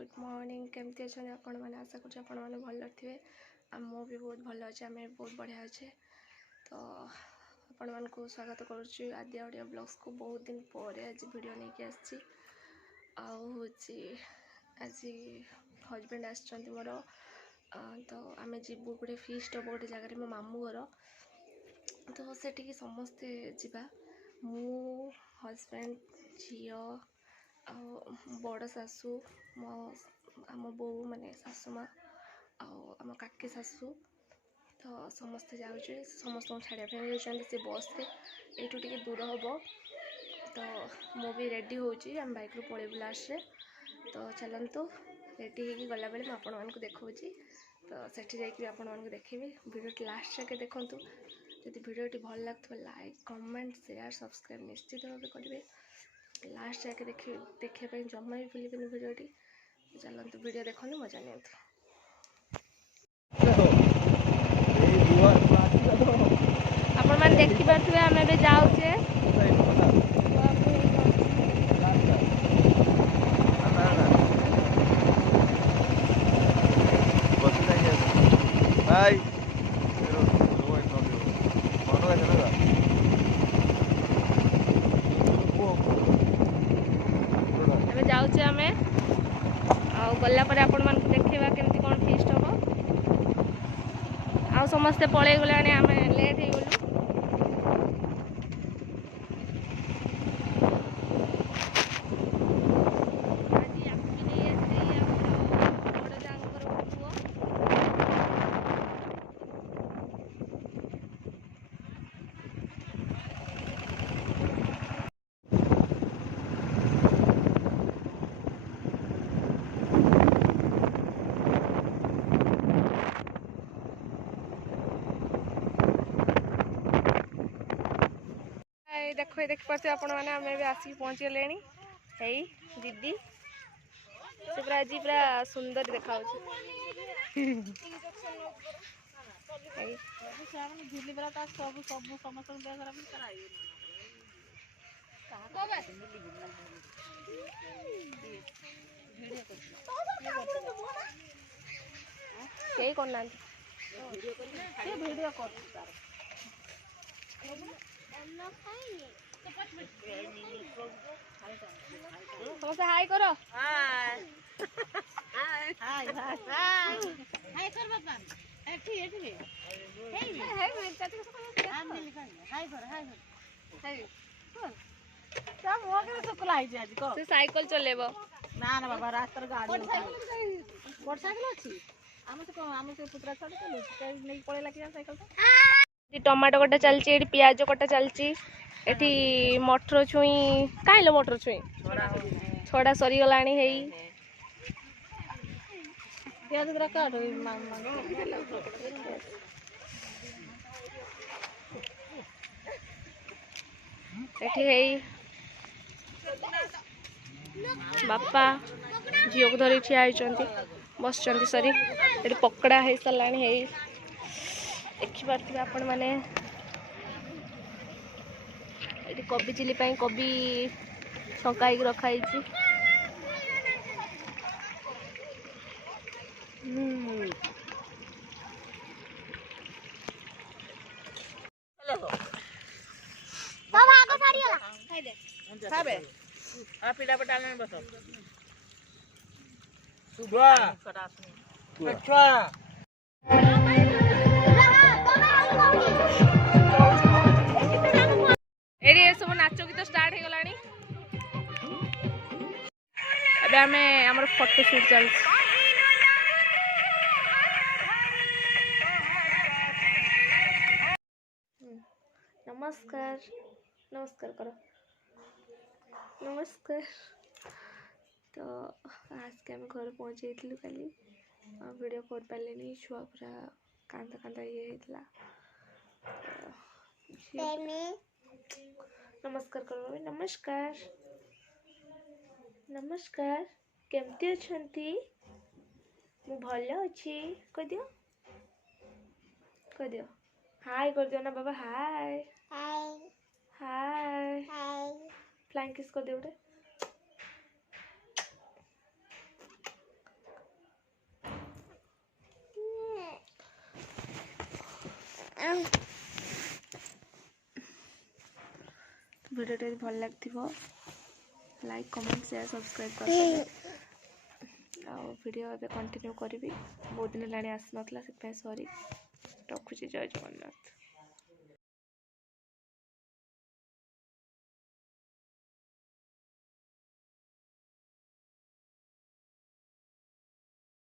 Good morning केमती अच्छा आपण मैंने आशा कर भल थे मु भी बहुत भल अच्छे आम बहुत बढ़िया अच्छे तो आपण मान को स्वागत करुच्ची आद्या ओडिया ब्लॉग्स को बहुत दिन पर आज वीडियो नहीं कि आसी आज हजबैंड आसछंती मोर तो आम जीवु गोटे फीस्ट हम गोटे जगह मो मामू घर तो सेठी समस्ते जीवा मु हजबैंड झील बड़ सासू मो आम बो माने सासू माँ आम काकी सासू तो समस्ते जाऊे समस्त छाड़ापी से बस रे यू टे दूर हम तो मु भी रेडी होची आम बाइक रू पलैबू लास्ट रे तो चलतु रेडी होगी गला बेले मुझे आपण मानक देखी तो सेठी जाकि आपण मानक देखी वीडियो लास्ट जाके देखूँ जदि वीडियोटी भल लगे लाइक कमेंट शेयर सब्सक्राइब निश्चित भाव करेंगे लास्ट जाके देखिए जमा भी भूलिए वीडियोटी चलते वीडियो देखो मजा नहीं आपण मैंने देखी पारे आम ए जाऊे जाऊे आम गला पर आपण मानक देखा केमती कौन फीस्ट हम आ समस्ते पलि गला आम लेट हो गलु देखो देख पारे आपण मैंने आम भी आसिक पहुँची गले दीदी से पूरा आज पूरा सुंदर देखा कई करना समस्ते हाय करो हाय हाय हाय हाय कर बाबा एठी एठी हे हाय मैं चाची आम ले हाय कर हाय हाय ता मो के सुकला आई आज को से साइकिल चलेबो ना ना बाबा रास्ता गाड़ी मोटरसाइकिल अछि आम से पुत्रा छाड़ चलो नहीं पड़ेला कि साइकिल तो टमाटो कटा चलची ये प्याज कटा चलची एठी मटर छुई काई लो मटर छुई छड़ा सरी गलानी है प्याज द्रा काट एठी है बापा झील को धरी ठिया होइचंती बसचंती सरी एठी पकड़ा है सलानी है देखि पारथिबे आपण माने एठी कोबी चिली पई कोबी सकाई की रखाई छी बाबा आगे साड़ी वाला खाई दे खाबे आ पीड़ा पटाल में बसो सुबह अच्छा एडी सब नाच गीत स्टार्ट हो गलानी अबे हमें हमर फोटो शूट चल नमस्कार नमस्कार करो नमस्कार तो आज के हम घर पहुँचे खाली वीडियो कर पारे नहीं छुआ पूरा कांदा कांदा ये होता नमस्कार करो नमस्कार नमस्कार केमती अछंती मु भल अच्छी कह दियो हाय कर दियो ना बाबा हाय हाय हाय हाय फ्लाइंग किस कर दियो भिडियोटा यदि भल लगी लाइक कमेंट शेयर सब्सक्राइब कर आउ वीडियो कंटिन्यू करी बहुत दिन हेल्ला आसी नाला से सॉरी रखुची जय जगन्नाथ।